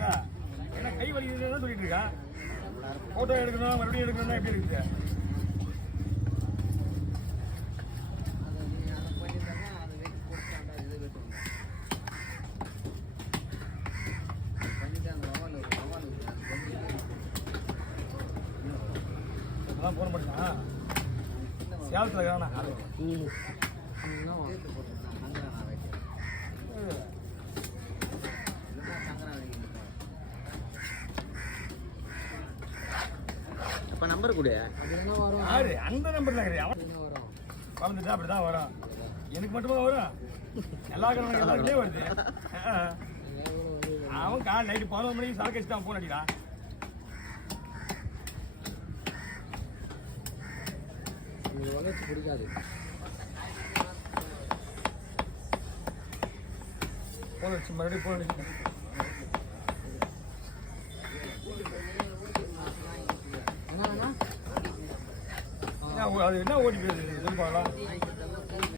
இருக்கா? என்ன கை வலிக்குதுன்னு சொல்லிட்டு இருக்கா? போட்டோ எடுக்கணும் மறுபடியும் எடுக்கணும்னா எப்படி இருக்குது? அதான் போன பண்ணிட்டா சேலத்தில் இருக்கிறானா? அப்போ நம்பர் கொடு. யாரு அந்த நம்பர் தான் வளர்ந்துட்டா அப்படிதான் வரும். எனக்கு மட்டுமா வரும்? எல்லாருக்குமே வருது. அவன் கால் நைட்டு 11 மணிக்கு சரக்கு வச்சு தான் போன் அடிக்கிறான். பிடிக்காது போன் அடிச்சு மறுபடியும் போன் அடிச்சு அது என்ன ஓடி போயிருது எதிர்பார்க்கலாம்.